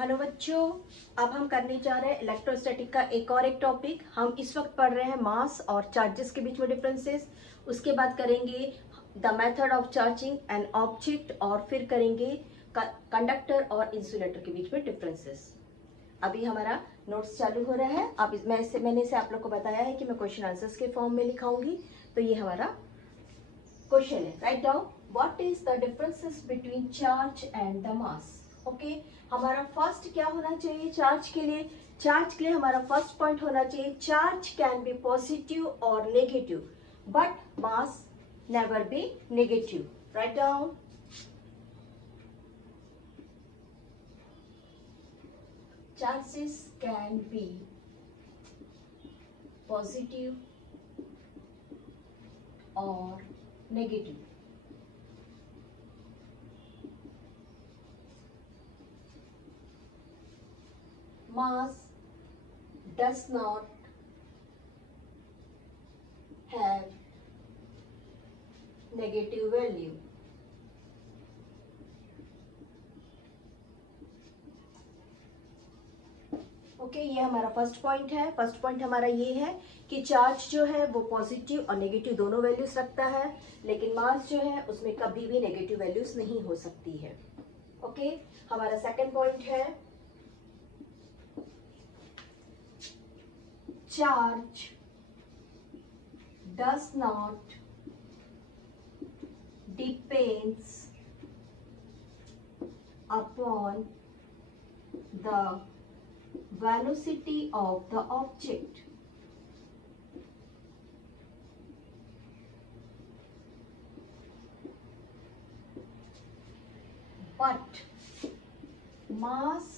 Hello बच्चों, अब हम करने जा रहे हैं इलेक्ट्रोस्टैटिक का एक टॉपिक। हम इस वक्त पढ़ रहे हैं मास और चार्जेस के बीच में डिफरेंसेस। उसके बाद करेंगे the method of charging an object और फिर करेंगे कंडक्टर और इंसुलेटर के बीच में डिफरेंसेस। अभी हमारा नोट्स चालू हो रहा है। अब मैंने इसे आप लोग को बताया है कि मैं क्वेश्चन आंसर्स के फॉर्म में लिखाऊंगी। तो ये हमारा क्वेश्चन है। Write down what is the differences between charge and the mass. Okay, हमारा फर्स्ट क्या होना चाहिए चार्ज के लिए? चार्ज के लिए हमारा फर्स्ट पॉइंट होना चाहिए चार्ज कैन बी पॉजिटिव और negative but mass never be negative. Write down charges can be positive or negative. Mass does not have negative value. Okay, ये हमारा फर्स्ट पॉइंट है। फर्स्ट पॉइंट हमारा ये है कि चार्ज जो है वो पॉजिटिव और नेगेटिव दोनों वैल्यूज रखता है, लेकिन मास जो है उसमें कभी भी नेगेटिव वैल्यूज नहीं हो सकती है। ओके, हमारा सेकंड पॉइंट है charge does not depends upon the velocity of the object. But mass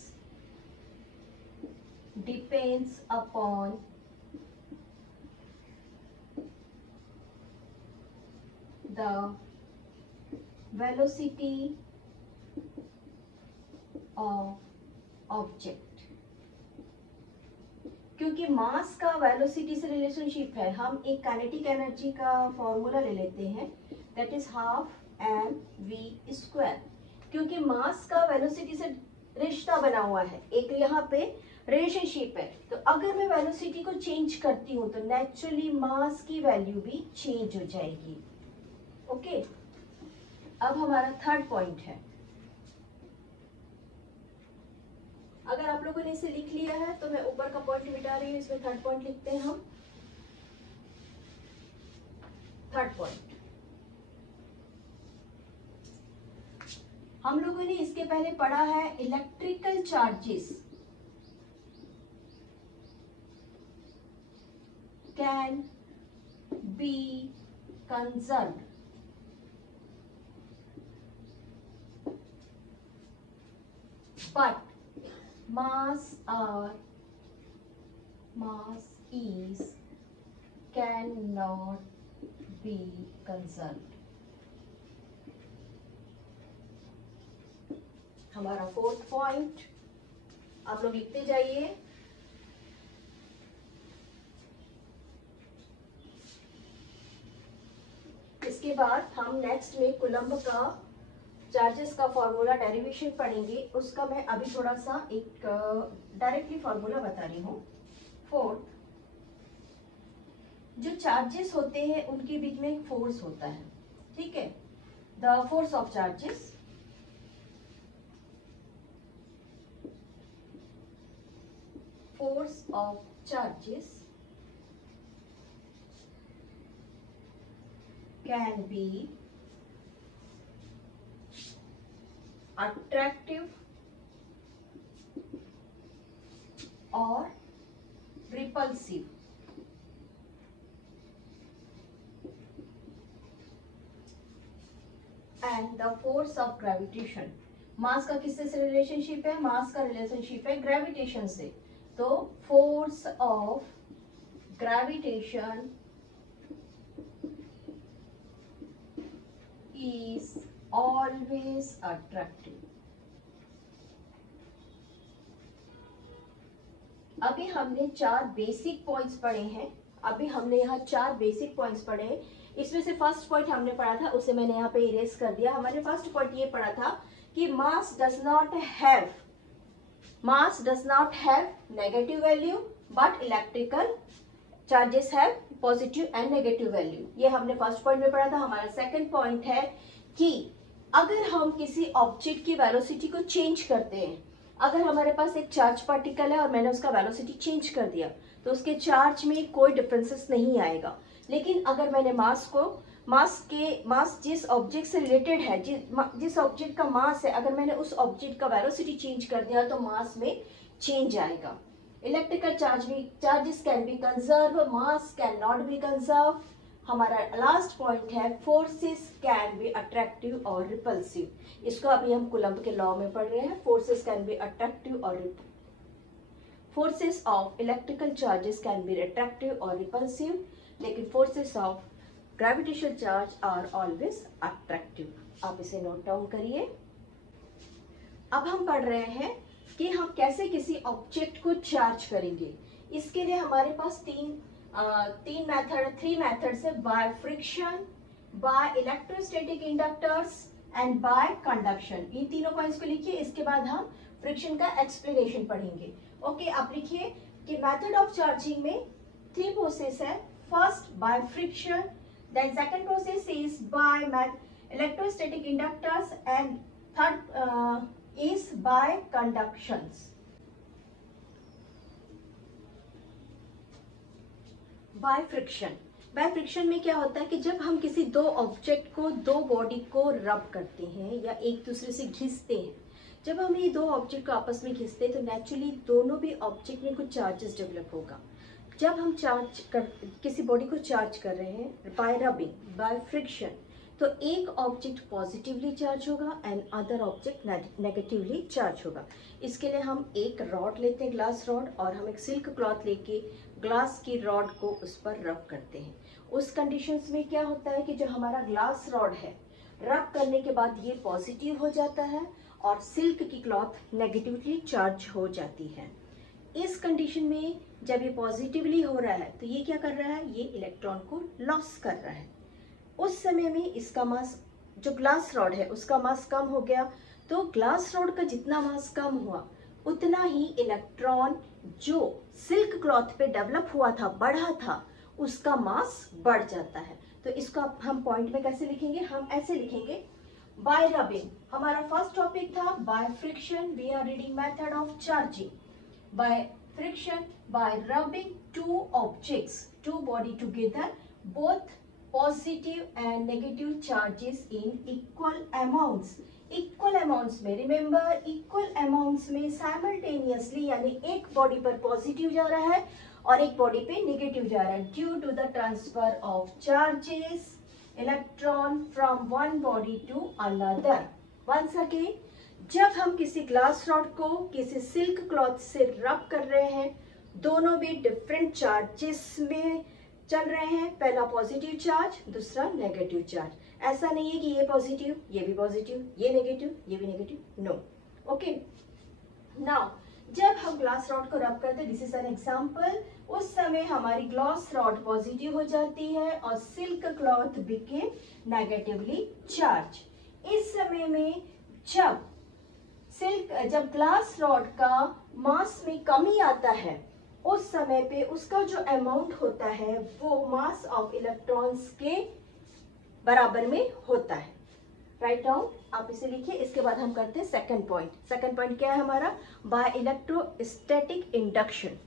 depends upon the velocity of object. क्योंकि मास का वेलोसिटी से रिलेशनशिप है, हम एक काइनेटिक एनर्जी का फॉर्मूला ले लेते हैं, दैट इज हाफ mv²। क्योंकि मास का वेलोसिटी से रिश्ता बना हुआ है, एक यहाँ पे रिलेशनशिप है। तो अगर मैं वेलोसिटी को चेंज करती हूँ तो नेचुरली मास की वैल्यू भी चेंज हो जाएगी। ओके, अब हमारा थर्ड पॉइंट है। अगर आप लोगों ने इसे लिख लिया है तो मैं ऊपर का पॉइंट मिटा रही हूँ, इसमें थर्ड पॉइंट लिखते हैं हम। थर्ड पॉइंट हम लोगों ने इसके पहले पढ़ा है electrical charges can B conserved but mass is cannot be conserved. हमारा फोर्थ पॉइंट आप लोग लिखते जाइए। इसके बाद हम नेक्स्ट में कूलम्ब का चार्जेस का फॉर्मूला डेरिवेशन पढ़ेंगे। उसका मैं अभी थोड़ा सा एक डायरेक्टली फॉर्मूला बता रही हूँ। फोर्थ, जो चार्जेस होते हैं उनके बीच में एक फोर्स होता है, ठीक है। The force of charges can B attractive or repulsive. And the force of gravitation. मास का किससे से रिलेशनशिप है? मास का रिलेशनशिप है ग्रेविटेशन से। तो force of gravitation is always attractive. अभी हमने चार बेसिक पॉइंट्स पढ़े हैं। अभी हमने यहाँ चार बेसिक पॉइंट्स पढ़े हैं। इसमें से फर्स्ट पॉइंट हमने पढ़ा था, उसे मैंने यहाँ पे इरेज कर दिया। हमारे फर्स्ट पॉइंट ये पढ़ा था कि mass does not have mass does not have negative value but electrical charges have positive and negative value. ये हमने फर्स्ट पॉइंट में पढ़ा था. हमारा सेकंड पॉइंट है कि अगर हम किसी ऑब्जेक्ट की वेलोसिटी को चेंज करते हैं, अगर हमारे पास एक चार्ज पार्टिकल है और मैंने उसका वेलोसिटी चेंज कर दिया तो उसके चार्ज में कोई डिफरेंसेस नहीं आएगा. लेकिन अगर मैंने मास जिस ऑब्जेक्ट से रिलेटेड है, जिस ऑब्जेक्ट का मास है, अगर मैंने उस ऑब्जेक्ट का वेलोसिटी चेंज कर दिया तो मास में चेंज आएगा. Electrical charges can B conserve, mass can not be conserve. हमारा लास्ट पॉइंट है फोर्सेस कैन बी अट्रैक्टिव और रिपल्सिव. इसको अभी हम कूलम्ब के लॉ में पढ़ रहे हैं. फोर्सेस कैन बी अट्रैक्टिव और forces of electrical charges can be attractive और रिपल्सिव, लेकिन forces of gravitational charge are always attractive. आप इसे नोट डाउन करिए. अब हम पढ़ रहे हैं कि हम कैसे किसी ऑब्जेक्ट को चार्ज करेंगे. इसके लिए हमारे पास थ्री मेथड्स है. By friction, by electrostatic inductors and by conduction. इन तीनों पॉइंट्स को लिखिए. इसके बाद हम फ्रिक्शन का एक्सप्लेनेशन पढ़ेंगे. ओके, आप लिखिए कि मेथड ऑफ चार्जिंग में 3 प्रोसेस है. First by friction, then second process is by electrostatic inductors and third is by conductions. by friction में क्या होता है कि जब हम किसी दो ऑब्जेक्ट को, दो बॉडी को रब करते हैं या एक दूसरे से घिसते हैं, जब हम ये दो ऑब्जेक्ट को आपस में घिसते हैं तो नेचुरली दोनों भी ऑब्जेक्ट में कुछ चार्जेस डेवलप होगा. जब हम किसी बॉडी को चार्ज कर रहे हैं बाय रबिंग, बाय फ्रिक्शन, तो एक ऑब्जेक्ट पॉजिटिवली चार्ज होगा and other object negatively charge होगा. इसके लिए हम एक रॉड लेते हैं, ग्लास रॉड, और हम एक सिल्क क्लॉथ लेके ग्लास की रॉड को उस पर रब करते हैं. उस कंडीशंस में क्या होता है कि जो हमारा ग्लास रॉड है, रब करने के बाद ये पॉजिटिव हो जाता है और सिल्क की क्लॉथ नेगेटिवली चार्ज हो जाती है. इस कंडीशन में जब ये पॉजिटिवली हो रहा है तो ये क्या कर रहा है, ये इलेक्ट्रॉन को लॉस कर रहा है. उस समय में इसका मास, जो ग्लास रॉड है उसका मास कम हो गया, तो ग्लास रॉड का जितना मास कम हुआ उतना ही इलेक्ट्रॉन जो सिल्क क्लॉथ पे डेवलप हुआ था, बढ़ा था, उसका मास बढ़ जाता है. तो इसको हम पॉइंट में कैसे लिखेंगे, हम ऐसे लिखेंगे. बाय रबिंग हमारा फर्स्ट टॉपिक था. By friction we are reading method of charging. By friction, by rubbing two objects, two body together, both positive and negative charges in equal amounts. Equal amounts में remember, equal amounts में simultaneously यानी एक body पर positive जा रहा है और एक बॉडी पे नेगेटिव जा रहा है. Due to the transfer of charges, electron from one body to another. Once again, जब हम किसी ग्लास रॉड को किसी सिल्क क्लॉथ से रब कर रहे हैं, दोनों भी डिफरेंट चार्जेस में चल रहे हैं. पहला पॉजिटिव चार्ज, दूसरा नेगेटिव चार्ज. ऐसा नहीं है कि ये पॉजिटिव, ये भी पॉजिटिव, ये नेगेटिव, ये भी नेगेटिव. नो. ओके, नाउ जब हम ग्लास रॉड को रब करते हैं, दिस इज एन एग्जांपल, उस समय हमारी ग्लास रॉड पॉजिटिव हो जाती है और silk cloth became negatively charge. इस समय में जब ग्लास रॉड का मास में कमी आता है, उस समय पे उसका जो अमाउंट होता है वो मास ऑफ इलेक्ट्रॉन्स के बराबर में होता है. राइट डाउन, आप इसे लिखिए. इसके बाद हम करते हैं सेकंड पॉइंट. सेकंड पॉइंट क्या है हमारा, by electrostatic induction.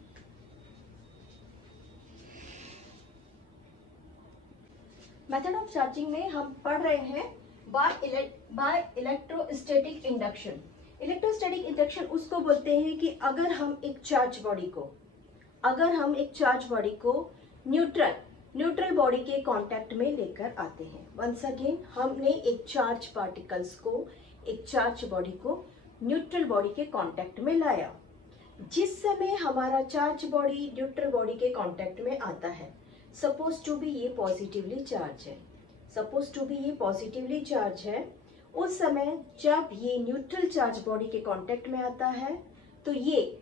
Method of charging में हम पढ़ रहे हैं by electrostatic induction. Electrostatic induction उसको बोलते हैं कि अगर हम एक चार्ज बॉडी को न्यूट्रल बॉडी के कांटेक्ट में लेकर आते हैं. वंस अगेन, हमने एक चार्ज बॉडी को न्यूट्रल बॉडी के कांटेक्ट में लाया. जिस समय हमारा चार्ज बॉडी न्यूट्रल बॉडी के कांटेक्ट में आता है, सपोज टू बी ये पॉजिटिवली चार्ज है, उस समय जब ये न्यूट्रल चार्ज बॉडी के कांटेक्ट में आता है तो ये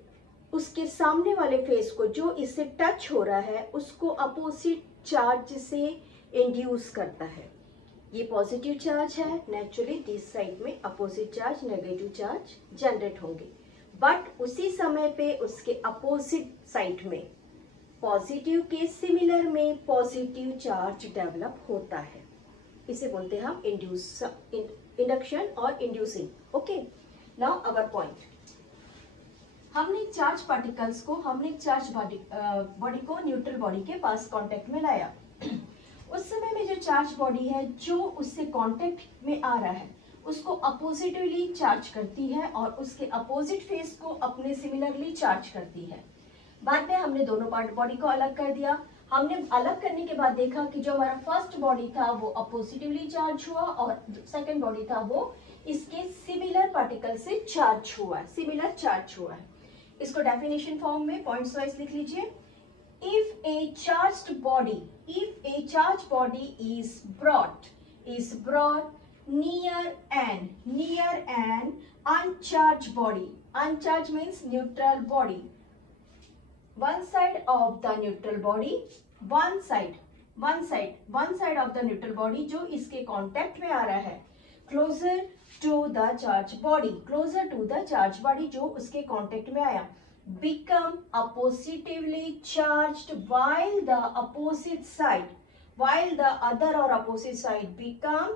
उसके सामने वाले फेस को, जो इससे टच हो रहा है, उसको अपोजिट चार्ज से इंड्यूस करता है. ये पॉजिटिव चार्ज है, नेचुरली दिस साइड में opposite charge, negative charge generate होंगे. बट उसी समय पे उसके अपोजिट साइड में पॉजिटिव के सिमिलर में पॉजिटिव चार्ज डेवलप होता है। इसे बोलते हैं हम इंडक्शन और inducing. Okay, now our point, हमने चार्ज पार्टिकल्स को, हमने चार्ज बॉडी को न्यूट्रल बॉडी के पास कांटेक्ट में लाया। उस समय में जो चार्ज बॉडी है जो उससे कांटेक्ट में आ रहा है उसको अपोजिटिवली चार्ज करती है और उसके अपोजिट फेस को अपने सिमिलरली चार्ज करती है। बाद में हमने दोनों पार्ट बॉडी को अलग कर दिया। हमने अलग करने के बाद देखा कि जो हमारा फर्स्ट बॉडी था वो अपोजिटिवली चार्ज हुआ और सेकंड बॉडी था वो इसके सिमिलर पार्टिकल से चार्ज हुआ है, सिमिलर चार्ज हुआ है। इसको डेफिनेशन फॉर्म में पॉइंट्स वाइज लिख लीजिए। If A charged body is brought near an uncharged body, uncharged means neutral body, one side of the neutral body, one side of the neutral body जो इसके contact में आ रहा है, closer to the charged body जो उसके contact में आया, become positively charged while the other or opposite side become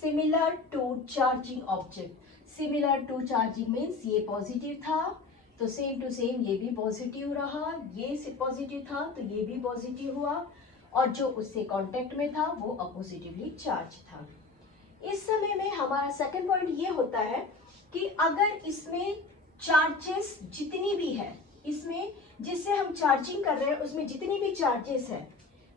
similar to charging object. Similar to charging means ये पॉजिटिव था तो सेम टू सेम ये भी पॉजिटिव रहा, ये पॉजिटिव था तो ये भी पॉजिटिव हुआ और जो उससे कांटेक्ट में था वो अपोजिटिवली चार्ज था। इस समय में हमारा सेकंड पॉइंट ये होता है कि अगर इसमें चार्जेस जितनी भी है, इसमें जिससे हम चार्जिंग कर रहे हैं उसमें जितनी भी चार्जेस है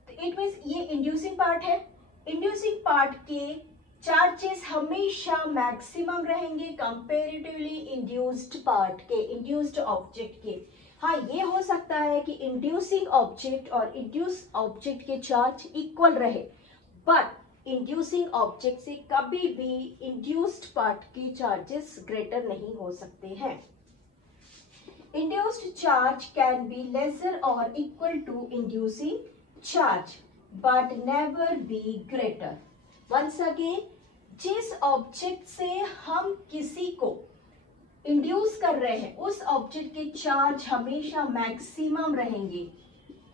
तो इट मीन्स ये इंड्यूसिंग पार्ट है। इंड्यूसिंग पार्ट के चार्जेस हमेशा मैक्सिमम रहेंगे कंपेरेटिवली इंड्यूस्ड पार्ट के, इंड्यूस्ड ऑब्जेक्ट के। हाँ, ये हो सकता है कि इंड्यूसिंग ऑब्जेक्ट और इंड्यूस ऑब्जेक्ट के चार्ज इक्वल रहे, बट इंड्यूसिंग ऑब्जेक्ट से कभी भी इंड्यूस्ड पार्ट के चार्जेस ग्रेटर नहीं हो सकते हैं। Induced charge can be lesser और equal to inducing charge but never be greater. Once again, जिस ऑब्जेक्ट से हम किसी को इंड्यूस कर रहे हैं उस ऑब्जेक्ट के चार्ज हमेशा मैक्सिमम रहेंगे,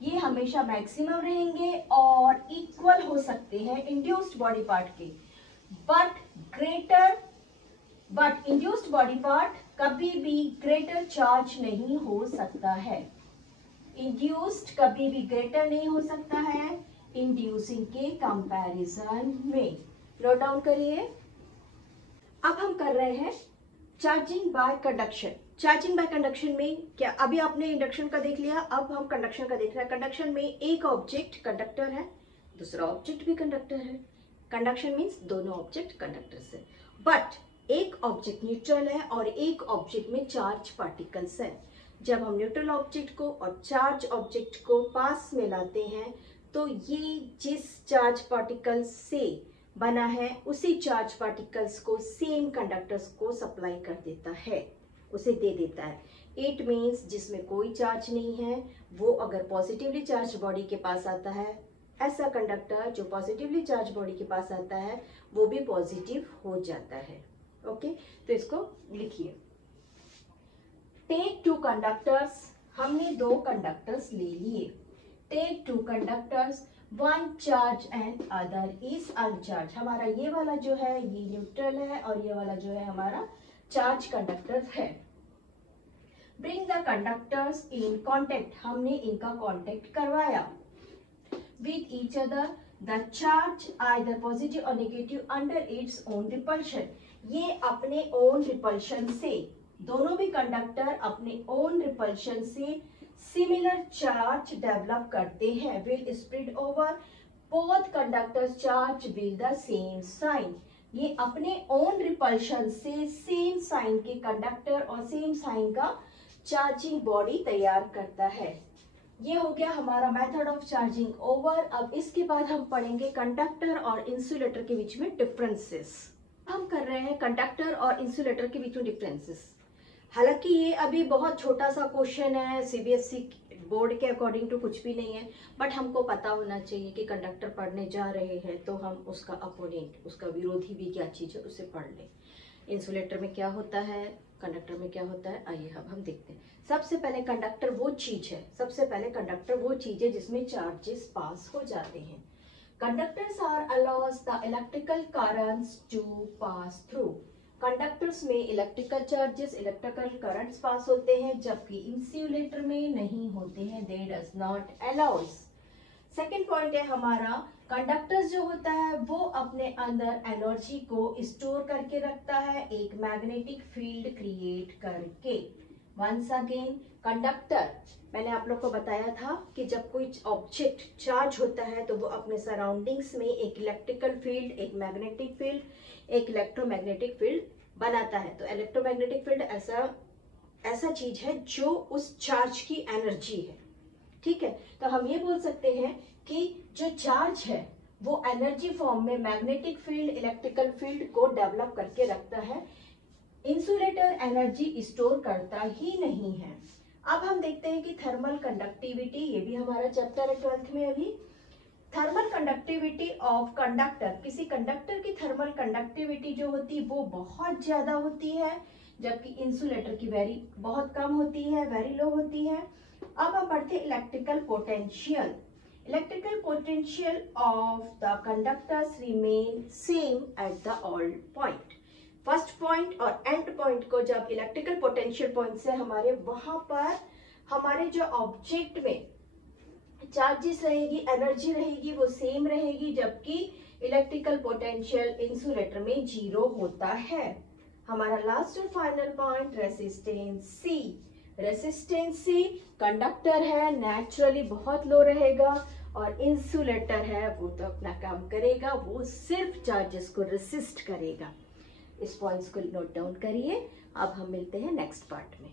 ये हमेशा मैक्सिमम रहेंगे और इक्वल हो सकते हैं इंड्यूस्ड बॉडी पार्ट के, बट इंड्यूस्ड बॉडी पार्ट कभी भी ग्रेटर चार्ज नहीं हो सकता है। इंड्यूस्ड कभी भी ग्रेटर नहीं हो सकता है इंड्यूसिंग के कंपैरिजन में। नोट डाउन करिए। अब हम कर रहे हैं charging by conduction. Charging by conduction में क्या, अभी आपने इंडक्शन का देख लिया, अब हम कंडक्शन का देख रहे हैं। कंडक्शन में एक ऑब्जेक्ट कंडक्टर है, दूसरा ऑब्जेक्ट भी कंडक्टर है। कंडक्शन मीन्स दोनों ऑब्जेक्ट कंडक्टर है, बट एक ऑब्जेक्ट न्यूट्रल है और एक ऑब्जेक्ट में चार्ज पार्टिकल्स है। जब हम न्यूट्रल ऑब्जेक्ट को और चार्ज ऑब्जेक्ट को पास में लाते हैं तो ये जिस चार्ज पार्टिकल्स से बना है उसी चार्ज पार्टिकल्स को सेम कंडक्टर्स को सप्लाई कर देता है, उसे दे देता है। इट मीन्स जिसमें कोई चार्ज नहीं है वो अगर पॉजिटिवली चार्ज बॉडी के पास आता है, ऐसा कंडक्टर जो पॉजिटिवली चार्ज बॉडी के पास आता है वो भी पॉजिटिव हो जाता है। ओके, तो इसको लिखिए। टेक टू कंडक्टर्स, हमने दो कंडक्टर्स ले लिए। Take two conductors, one charge and other is uncharge. हमारा ये वाला जो है ये न्यूट्रल है और ये वाला जो है हमारा चार्ज कंडक्टर है। Bring the conductors in contact, हमने इनका कॉन्टेक्ट करवाया with each other, the charge either positive और negative under its own repulsion. ये अपने ओन रिपल्शन से, दोनों भी कंडक्टर अपने ओन रिपल्शन से सिमिलर चार्ज डेवलप करते हैं। Will spread over both conductors charge with the same sign. ये अपने ओन रिपल्शन से सेम साइन के कंडक्टर और सेम साइन का चार्जिंग बॉडी तैयार करता है। ये हो गया हमारा मेथड ऑफ चार्जिंग ओवर। अब इसके बाद हम पढ़ेंगे कंडक्टर और इंसुलेटर के बीच में डिफरेंसेस। हम कर रहे हैं कंडक्टर और इंसुलेटर के बीच में डिफरेंसेस। हालांकि ये अभी बहुत छोटा सा क्वेश्चन है, सीबीएसई बोर्ड के अकॉर्डिंग टू कुछ भी नहीं है, बट हमको पता होना चाहिए कि कंडक्टर पढ़ने जा रहे हैं तो हम उसका अपोनेंट, उसका विरोधी भी क्या चीज है उसे पढ़ लें। इंसुलेटर में क्या होता है, कंडक्टर में क्या होता है, आइए अब हम देखते हैं। सबसे पहले कंडक्टर वो चीज है जिसमें चार्जेस पास हो जाते हैं। Conductors are allows the electrical currents to pass through. Conductors में electrical charges, electrical currents pass होते हैं, जबकि इंसुलेटर में नहीं होते हैं, they does not allows. Second point है हमारा, कंडक्टर्स जो होता है वो अपने अंदर एनर्जी को स्टोर करके रखता है एक मैग्नेटिक फील्ड क्रिएट करके। वंस अगेन, कंडक्टर, मैंने आप लोग को बताया था कि जब कोई ऑब्जेक्ट चार्ज होता है तो वो अपने सराउंडिंग्स में एक इलेक्ट्रिकल फील्ड, एक मैग्नेटिक फील्ड, एक इलेक्ट्रोमैग्नेटिक फील्ड बनाता है। तो इलेक्ट्रोमैग्नेटिक फील्ड ऐसा चीज है जो उस चार्ज की एनर्जी है, ठीक है। तो हम ये बोल सकते हैं कि जो चार्ज है वो एनर्जी फॉर्म में मैग्नेटिक फील्ड, इलेक्ट्रिकल फील्ड को डेवलप करके रखता है। इंसुलेटर एनर्जी स्टोर करता ही नहीं है। अब हम देखते हैं कि थर्मल कंडक्टिविटी, ये भी हमारा चैप्टर है 12th में अभी। थर्मल कंडक्टिविटी ऑफ कंडक्टर, किसी कंडक्टर की थर्मल कंडक्टिविटी जो होती है वो बहुत ज्यादा होती है, जबकि इंसुलेटर की बहुत कम होती है, वेरी लो होती है। अब हम पढ़ते हैं electrical potential. Electrical potential of the conductors remain same at the all point. First point और एंड पॉइंट को जब इलेक्ट्रिकल पोटेंशियल पॉइंट से हमारे वहां पर हमारे जो ऑब्जेक्ट में चार्जेस रहेगी, एनर्जी रहेगी, वो सेम रहेगी, जबकि इलेक्ट्रिकल पोटेंशियल इंसुलेटर में 0 होता है। हमारा लास्ट और फाइनल पॉइंट रेसिस्टेंस सी। रेसिस्टेंस सी, कंडक्टर है नेचुरली बहुत लो रहेगा और इंसुलेटर है वो तो अपना काम करेगा, वो सिर्फ चार्जेस को रेसिस्ट करेगा। इस पॉइंट्स को नोट डाउन करिए। अब हम मिलते हैं नेक्स्ट पार्ट में।